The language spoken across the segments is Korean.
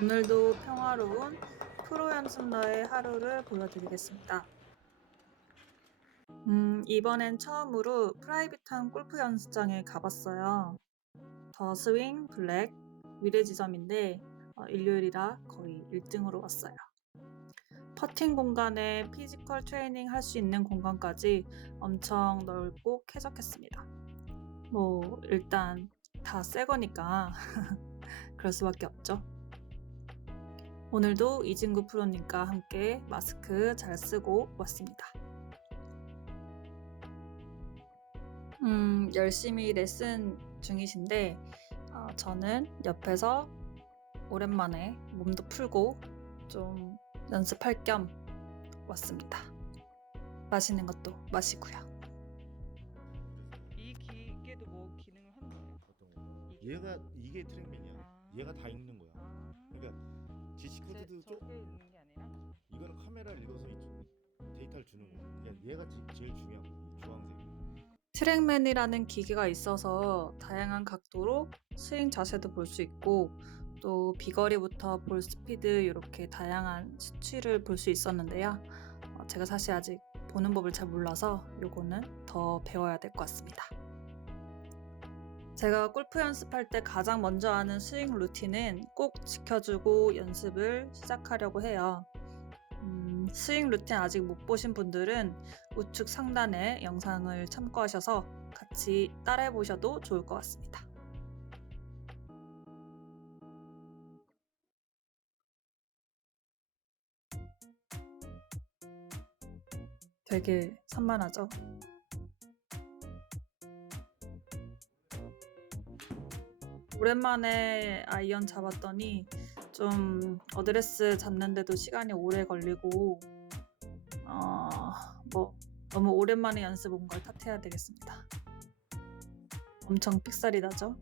오늘도 평화로운 프로 연습러의 하루를 보여드리겠습니다. 음, 이번엔 처음으로 프라이빗한 골프 연습장에 가봤어요. 더 스윙 블랙 미래 지점인데 어, 일요일이라 거의 1등으로 왔어요. 퍼팅 공간에 피지컬 트레이닝 할 수 있는 공간까지 엄청 넓고 쾌적했습니다. 뭐 일단 다 새 거니까 그럴 수밖에 없죠. 오늘도 이진구 프로님과 함께 마스크 잘 쓰고 왔습니다. 음, 열심히 레슨 중이신데 어, 저는 옆에서 오랜만에 몸도 풀고 좀 연습할 겸 왔습니다. 맛있는 것도 마시고요. 이 기계도 뭐 기능을 하는 거예요? 어떤 거? 이게? 얘가 이게 트랙맨이야. 아. 얘가 다 읽는 거야. 아. 그러니까 제- 코드도 좀 저게 있는 게 아니라 이거는 카메라를 읽어서 이 데이터를 주는 거야. 그러니까 얘가 지- 제일 중요한 거야. 이 주황색. 트랙맨이라는 기계가 있어서 다양한 각도로 스윙 자세도 볼 수 있고 또 비거리부터 볼 스피드 이렇게 다양한 수치를 볼 수 있었는데요. 어, 제가 사실 아직 보는 법을 잘 몰라서 요거는 더 배워야 될 것 같습니다. 제가 골프 연습할 때 가장 먼저 하는 스윙 루틴은 꼭 지켜주고 연습을 시작하려고 해요. 음, 스윙 루틴 아직 못 보신 분들은 우측 상단에 영상을 참고하셔서 같이 따라해 보셔도 좋을 것 같습니다. 되게 산만하죠? 오랜만에 아이언 잡았더니 좀 어드레스 잡는데도 시간이 오래 걸리고 어, 뭐 너무 오랜만에 연습 온 걸 탓해야 되겠습니다. 엄청 픽살이 나죠?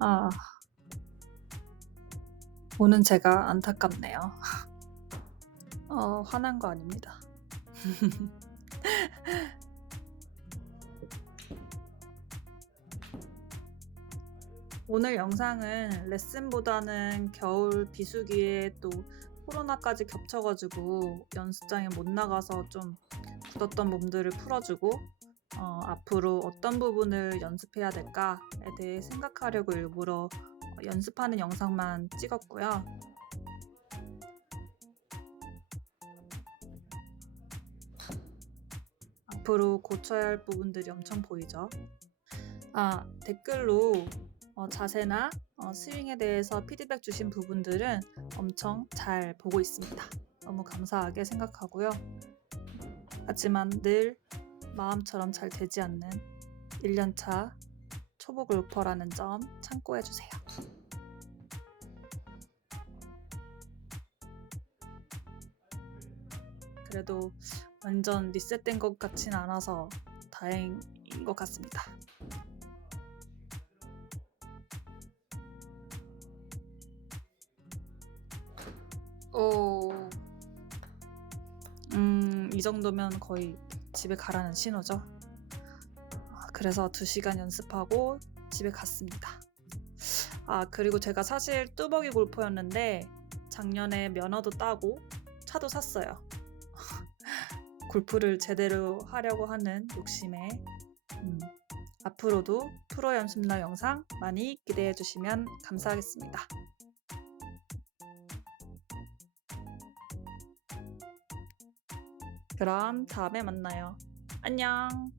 아, 오는 제가 안타깝네요. 어, 화난 거 아닙니다. 오늘 영상은 레슨보다는 겨울 비수기에 또 코로나까지 겹쳐가지고 연습장에 못 나가서 좀 굳었던 몸들을 풀어주고 어, 앞으로 어떤 부분을 연습해야 될까에 대해 생각하려고 일부러 어, 연습하는 영상만 찍었고요. 앞으로 고쳐야 할 부분들이 엄청 보이죠. 아, 댓글로 어, 자세나 어, 스윙에 대해서 피드백 주신 부분들은 엄청 잘 보고 있습니다. 너무 감사하게 생각하고요. 하지만 늘 마음처럼 잘 되지 않는 1년차 초보 골퍼라는 점 참고해 주세요. 그래도 완전 리셋된 것 같진 않아서 다행인 것 같습니다. 오, 음, 이 정도면 거의 집에 가라는 신호죠. 아, 그래서 2시간 연습하고 집에 갔습니다. 아, 그리고 제가 사실 뚜벅이 골퍼였는데 작년에 면허도 따고 차도 샀어요. 골프를 제대로 하려고 하는 욕심에 음, 앞으로도 프로 연습날 영상 많이 기대해 주시면 감사하겠습니다. 그럼 다음에 만나요. 안녕.